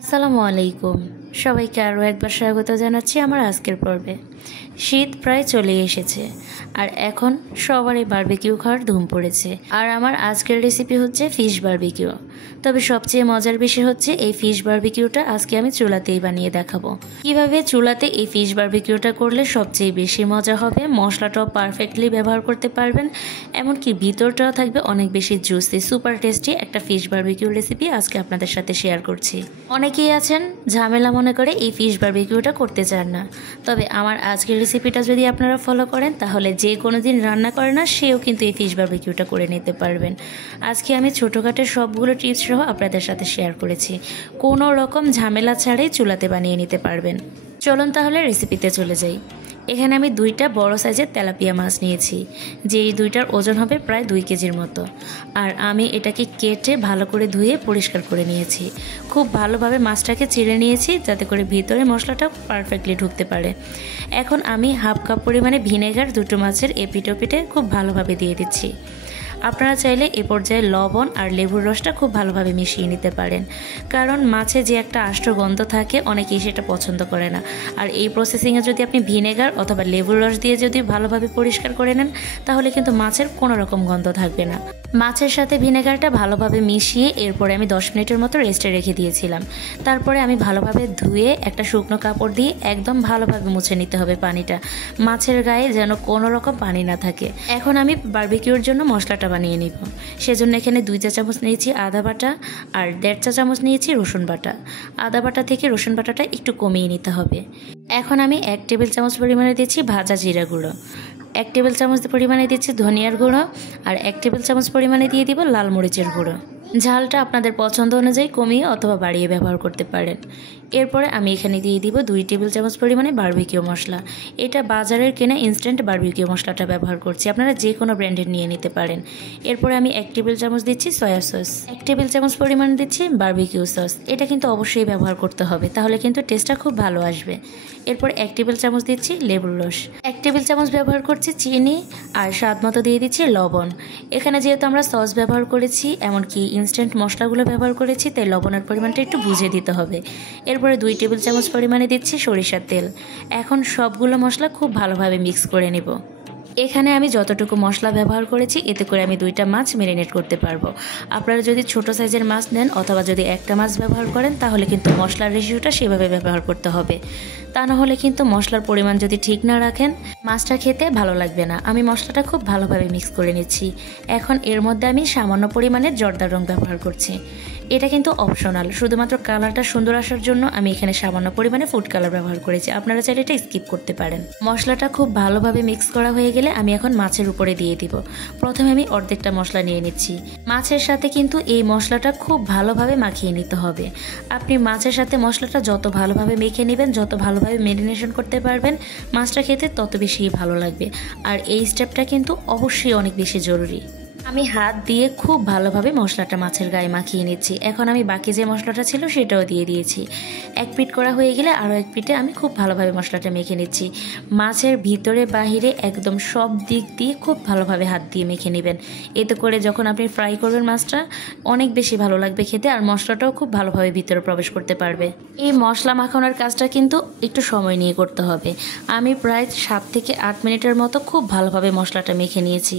আসসালামু আলাইকুম। সবাইকে আরও একবার স্বাগত জানাচ্ছি আমার আজকের পর্বে। শীত প্রায় চলে এসেছে আর এখন সবারই বারবিকিউ খাওয়ার ধুম পড়েছে। আর আমার আজকের রেসিপি হচ্ছে ফিশ বারবিকিউ। তবে সবচেয়ে মজার বিষয় হচ্ছে এই ফিশ বারবিকিউটা আজকে আমি চুলাতেই বানিয়ে দেখাবো। কিভাবে চুলাতে এই ফিশ বারবিকিউটা করলে সবচেয়ে বেশি মজা হবে, মশলাটাও পারফেক্টলি ব্যবহার করতে পারবেন, এমনকি ভিতরটাও থাকবে অনেক বেশি জুসি, সুপার টেস্টি একটা ফিশ বারবিকিউ রেসিপি আজকে আপনাদের সাথে শেয়ার করছি। অনেকেই আছেন ঝামেলা মনে করে এই ফিশ বারবিকিউটা করতে চান না, তবে আমার আজকের রেসিপিটা যদি আপনারা ফলো করেন তাহলে যে কোনো দিন রান্না করে না সেও কিন্তু এই ফিশ বারবিকিউটা করে নিতে পারবেন। আজকে আমি ছোটোখাটো সবগুলো টিপস সহ আপনাদের সাথে শেয়ার করেছি, কোনো রকম ঝামেলা ছাড়াই চুলাতে বানিয়ে নিতে পারবেন। চলুন তাহলে রেসিপিতে চলে যাই। এখানে আমি দুইটা বড় সাইজের তেলাপিয়া মাছ নিয়েছি, যেই দুইটার ওজন হবে প্রায় 2 কেজির মতো। আর আমি এটাকে কেটে ভালো করে ধুয়ে পরিষ্কার করে নিয়েছি। খুব ভালোভাবে মাছটাকে চিড়ে নিয়েছি যাতে করে ভিতরে মশলাটা পারফেক্টলি ঢুকতে পারে। এখন আমি হাফ কাপ পরিমাণে ভিনেগার দুটো মাছের এপিটোপিটে খুব ভালোভাবে দিয়ে দিচ্ছি। আপনারা চাইলে এ পর্যায়ে লবণ আর লেবুর রসটা খুব ভালোভাবে মিশিয়ে নিতে পারেন, কারণ মাছে যে একটা আষ্ট গন্ধ থাকে অনেকেই সেটা পছন্দ করে না। আর এই প্রসেসিংয়ে যদি আপনি ভিনেগার অথবা লেবুর রস দিয়ে যদি ভালোভাবে পরিষ্কার করে নেন তাহলে কিন্তু মাছের কোনো রকম গন্ধ থাকবে না। মাছের সাথে ভিনেগারটা ভালোভাবে মিশিয়ে এরপরে আমি 10 মিনিটের মতো রেস্টে রেখে দিয়েছিলাম। তারপরে আমি ভালোভাবে ধুয়ে একটা শুকনো কাপড় দিয়ে একদম ভালোভাবে মুছে নিতে হবে পানিটা, মাছের গায়ে যেন কোনো রকম পানি না থাকে। এখন আমি বারবিকিউর জন্য মশলাটা বানিয়ে নিব। সেজন্য এখানে 2 চা চামচ নিয়েছি আদা বাটা আর 1.5 চা চামচ নিয়েছি রসুন বাটা। আদা বাটা থেকে রসুন বাটাটা একটু কমিয়ে নিতে হবে। এখন আমি 1 টেবিল চামচ পরিমাণে দিচ্ছি ভাজা জিরা গুঁড়ো, 1 টেবিল চামচ পরিমাণে দিচ্ছি ধনিয়ার গুঁড়ো আর 1 টেবিল চামচ পরিমাণে দিয়ে দিব লাল মরিচের গুঁড়ো। ঝালটা আপনাদের পছন্দ অনুযায়ী কমিয়ে অথবা বাড়িয়ে ব্যবহার করতে পারেন। এরপরে আমি এখানে দিয়ে দিব 2 টেবিল চামচ পরিমাণে বারবিকিউ মশলা। এটা বাজারের কেনা ইনস্ট্যান্ট বারবিকিউ মশলাটা ব্যবহার করছি, আপনারা যে কোনো ব্র্যান্ডের নিয়ে নিতে পারেন। এরপরে আমি 1 টেবিল চামচ দিচ্ছি সয়া সস, 1 টেবিল চামচ পরিমাণে দিচ্ছি বারবিকিউ সস। এটা কিন্তু অবশ্যই ব্যবহার করতে হবে, তাহলে কিন্তু টেস্টটা খুব ভালো আসবে। এরপর 1 টেবিল চামচ দিচ্ছি লেবুর রস, 1 টেবিল চামচ ব্যবহার করছি চিনি আর স্বাদ মতো দিয়ে দিচ্ছি লবণ। এখানে যেহেতু আমরা সস ব্যবহার করেছি এমনকি ইনস্ট্যান্ট মশলাগুলো ব্যবহার করেছি তাই লবণের পরিমাণটা একটু বুঝে দিতে হবে। এরপরে 2 টেবিল চামচ পরিমাণে দিচ্ছি সরিষার তেল। এখন সবগুলো মশলা খুব ভালোভাবে মিক্স করে নেব। এখানে আমি যতটুকু মশলা ব্যবহার করেছি এতে করে আমি 2টা মাছ ম্যারিনেট করতে পারবো। আপনারা যদি ছোট সাইজের মাছ নেন অথবা যদি একটা মাছ ব্যবহার করেন তাহলে কিন্তু মশলার রেশিওটা সেভাবে ব্যবহার করতে হবে, তা না হলে কিন্তু মশলার পরিমাণ যদি ঠিক না রাখেন মাছটা খেতে ভালো লাগবে না। আমি মশলাটা খুব ভালোভাবে মিক্স করে নিচ্ছি। এখন এর মধ্যে আমি সামান্য পরিমাণে জর্দার রং ব্যবহার করছি। এটা কিন্তু অপশনাল, শুধুমাত্র কালারটা সুন্দর আসার জন্য আমি এখানে সামান্য পরিমাণে ফুড কালার ব্যবহার করেছি, আপনারা চাইলে এটা স্কিপ করতে পারেন। মশলাটা খুব ভালোভাবে মিক্স করা হয়ে গেলে আমি এখন মাছের উপরে দিয়ে দিব। প্রথমে আমি অর্ধেকটা মশলা নিয়ে নিচ্ছি। মাছের সাথে কিন্তু এই মশলাটা খুব ভালোভাবে মাখিয়ে নিতে হবে। আপনি মাছের সাথে মশলাটা যত ভালোভাবে মেখে নেবেন, যত ভালোভাবে ম্যারিনেশন করতে পারবেন, মাছটা খেতে তত বেশি ভালো লাগবে। আর এই স্টেপটা কিন্তু অবশ্যই অনেক বেশি জরুরি। আমি হাত দিয়ে খুব ভালোভাবে মশলাটা মাছের গায়ে মাখিয়ে নিচ্ছি। এখন আমি বাকি যে মশলাটা ছিল সেটাও দিয়ে দিয়েছি। 1 পিঠ করা হয়ে গেলে আরও 1 পিঠে আমি খুব ভালোভাবে মশলাটা মেখে নিচ্ছি। মাছের ভিতরে বাহিরে একদম সব দিক দিয়ে খুব ভালোভাবে হাত দিয়ে মেখে নেবেন। এতে করে যখন আপনি ফ্রাই করবেন মাছটা অনেক বেশি ভালো লাগবে খেতে, আর মশলাটাও খুব ভালোভাবে ভিতরে প্রবেশ করতে পারবে। এই মশলা মাখানোর কাজটা কিন্তু একটু সময় নিয়ে করতে হবে। আমি প্রায় 7 থেকে 8 মিনিটের মতো খুব ভালোভাবে মশলাটা মেখে নিয়েছি।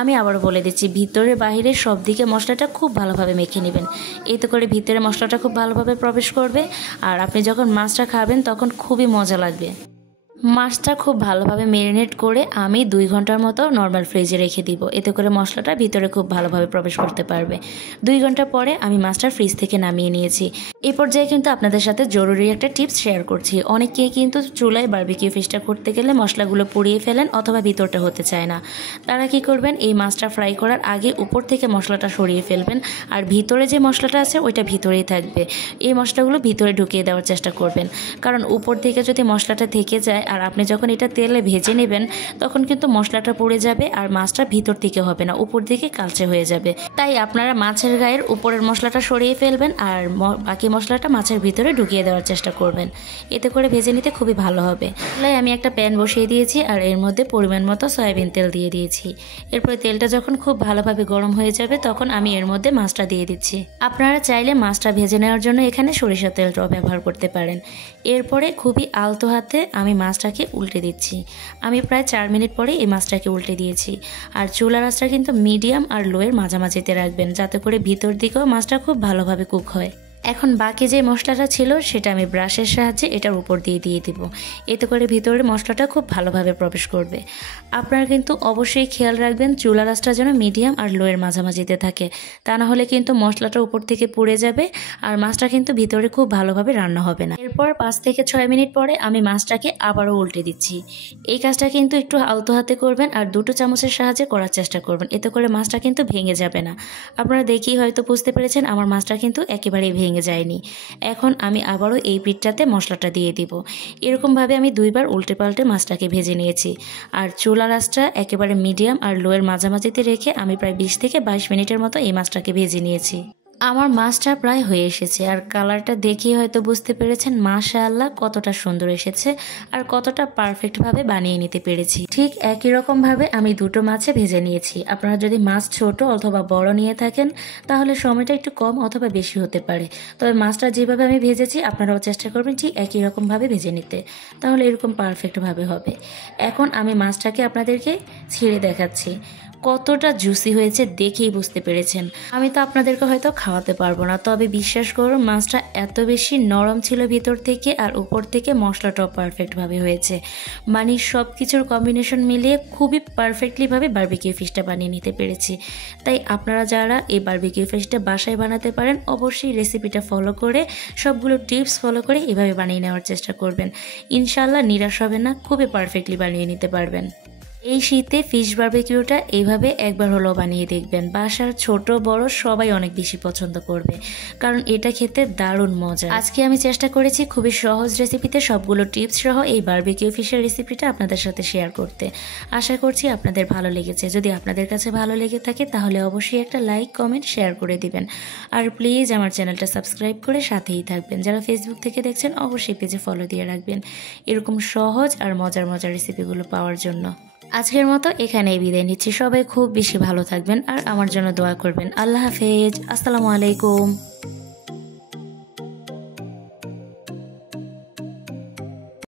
আমি আবারও বলে দিচ্ছি, ভিতরে বাহিরে সব দিকে মশলাটা খুব ভালোভাবে মেখে নেবেন। এতে করে ভিতরে মশলাটা খুব ভালোভাবে প্রবেশ করবে আর আপনি যখন মাছটা খাবেন তখন খুবই মজা লাগবে। মাছটা খুব ভালোভাবে ম্যারিনেট করে আমি 2 ঘন্টার মতো নর্মাল ফ্রিজে রেখে দিব। এতে করে মশলাটা ভিতরে খুব ভালোভাবে প্রবেশ করতে পারবে। 2 ঘন্টা পরে আমি মাছটা ফ্রিজ থেকে নামিয়ে নিয়েছি। এই পর্যায়ে কিন্তু আপনাদের সাথে জরুরি একটা টিপস শেয়ার করছি। অনেকেই কিন্তু চুলায় বারবিকিউ ফিশটা করতে গেলে মশলাগুলো পুড়িয়ে ফেলেন অথবা ভিতরটা হতে চায় না। তারা কি করবেন, এই মাছটা ফ্রাই করার আগে উপর থেকে মশলাটা সরিয়ে ফেলবেন আর ভিতরে যে মশলাটা আছে ওইটা ভিতরেই থাকবে। এই মশলাগুলো ভিতরে ঢুকিয়ে দেওয়ার চেষ্টা করবেন, কারণ উপর থেকে যদি মশলাটা থেকে যায় আর আপনি যখন এটা তেলে ভেজে নেবেন তখন কিন্তু মশলাটা পুড়ে যাবে আর মাছটা ভিতর থেকে হবে না, উপর দিকে কালচে হয়ে যাবে। তাই আপনারা মাছের গায়ের উপরের মশলাটা সরিয়ে ফেলবেন আর বাকি মশলাটা মাছের ভিতরে ঢুকিয়ে দেওয়ার চেষ্টা করবেন, এতে করে ভেজে নিতে খুবই ভালো হবে। তাই আমি একটা প্যান বসিয়ে দিয়েছি আর এর মধ্যে পরিমাণ মতো সয়াবিন তেল দিয়ে দিয়েছি। এরপরে তেলটা যখন খুব ভালোভাবে গরম হয়ে যাবে তখন আমি এর মধ্যে মাছটা দিয়ে দিচ্ছি। আপনারা চাইলে মাছটা ভেজে নেওয়ার জন্য এখানে সরিষার তেলটাও ব্যবহার করতে পারেন। এরপরে খুবই আলতো হাতে আমি মাছটাকে উল্টে দিচ্ছি। আমি প্রায় 4 মিনিট পরে এই মাছটাকে উল্টে দিয়েছি। আর চুলার আঁচটা কিন্তু মিডিয়াম আর লোয়ের মাঝামাঝিতে রাখবেন, যাতে করে ভিতর দিকেও মাছটা খুব ভালোভাবে কুক হয়। এখন বাকি যে মশলাটা ছিল সেটা আমি ব্রাশের সাহায্যে এটার উপর দিয়ে দিব। এতে করে ভিতরে মশলাটা খুব ভালোভাবে প্রবেশ করবে। আপনারা কিন্তু অবশ্যই খেয়াল রাখবেন চুলার আঁচটা যেন মিডিয়াম আর লোয়ের মাঝামাঝিতে থাকে, তা না হলে কিন্তু মশলাটা উপর থেকে পুড়ে যাবে আর মাছটা কিন্তু ভিতরে খুব ভালোভাবে রান্না হবে না। এরপর 5 থেকে 6 মিনিট পরে আমি মাছটাকে আবারও উল্টে দিচ্ছি। এই কাজটা কিন্তু একটু আলতো হাতে করবেন আর 2 চামচের সাহায্যে করার চেষ্টা করবেন, এতে করে মাছটা কিন্তু ভেঙে যাবে না। আপনারা দেখেই হয়তো বুঝতে পেরেছেন আমার মাছটা কিন্তু একেবারেই ভেঙে যায়নি। এখন আমি আবারও এই পিঠটাতে মশলাটা দিয়ে দিব। এরকমভাবে আমি 2 বার উল্টে পাল্টে মাছটাকে ভেজে নিয়েছি। আর চুলার আঁচটা একেবারে মিডিয়াম আর লোয়ের মাঝামাঝিতে রেখে আমি প্রায় 20 থেকে 22 মিনিটের মতো এই মাছটাকে ভেজে নিয়েছি। আমার মাছটা প্রায় হয়ে এসেছে আর কালারটা দেখেই হয়তো বুঝতে পেরেছেন মাশাআল্লাহ কতটা সুন্দর এসেছে আর কতটা পারফেক্টভাবে বানিয়ে নিতে পেরেছি। ঠিক একই রকমভাবে আমি 2টো মাছে ভেজে নিয়েছি। আপনারা যদি মাছ ছোট অথবা বড় নিয়ে থাকেন তাহলে সময়টা একটু কম অথবা বেশি হতে পারে, তবে মাছটা যেভাবে আমি ভেজেছি আপনারাও চেষ্টা করবেন ঠিক একই রকমভাবে ভেজে নিতে, তাহলে এরকম পারফেক্টভাবে হবে। এখন আমি মাছটাকে আপনাদেরকে ছিঁড়ে দেখাচ্ছি। কতটা জুসি হয়েছে দেখেই বুঝতে পেরেছেন। আমি তো আপনাদেরকে হয়তো খাওয়াতে পারবো না, তবে বিশ্বাস করুন মাছটা এত বেশি নরম ছিল ভিতর থেকে আর উপর থেকে মশলাটাও পারফেক্টভাবে হয়েছে। মানে সব কিছুর কম্বিনেশন মিলিয়ে খুবই পারফেক্টলিভাবে বারবিকিউ ফিশটা বানিয়ে নিতে পেরেছি। তাই আপনারা যারা এই বারবিকিউ ফিশটা বাসায় বানাতে পারেন অবশ্যই রেসিপিটা ফলো করে সবগুলো টিপস ফলো করে এভাবে বানিয়ে নেওয়ার চেষ্টা করবেন। ইনশাল্লাহ নিরাশ হবে না, খুবই পারফেক্টলি বানিয়ে নিতে পারবেন। এই শীতে ফিশ বারবিকিউটা এইভাবে একবার হলেও বানিয়ে দেখবেন। বাসার ছোট বড় সবাই অনেক বেশি পছন্দ করবে, কারণ এটা খেতে দারুণ মজা। আজকে আমি চেষ্টা করেছি খুবই সহজ রেসিপিতে সবগুলো টিপস সহ এই বারবিকিউ ফিশের রেসিপিটা আপনাদের সাথে শেয়ার করতে। আশা করছি আপনাদের ভালো লেগেছে। যদি আপনাদের কাছে ভালো লেগে থাকে তাহলে অবশ্যই একটা লাইক কমেন্ট শেয়ার করে দিবেন। আর প্লিজ আমার চ্যানেলটা সাবস্ক্রাইব করে সাথেই থাকবেন। যারা ফেসবুক থেকে দেখছেন অবশ্যই পেজে ফলো দিয়ে রাখবেন এরকম সহজ আর মজার মজার রেসিপিগুলো পাওয়ার জন্য। আজকের মতো এখানেই বিদায় নিচ্ছি। সবাই খুব বেশি ভালো থাকবেন আর আমার জন্য দোয়া করবেন। আল্লাহ হাফেজ, আসসালামু আলাইকুম।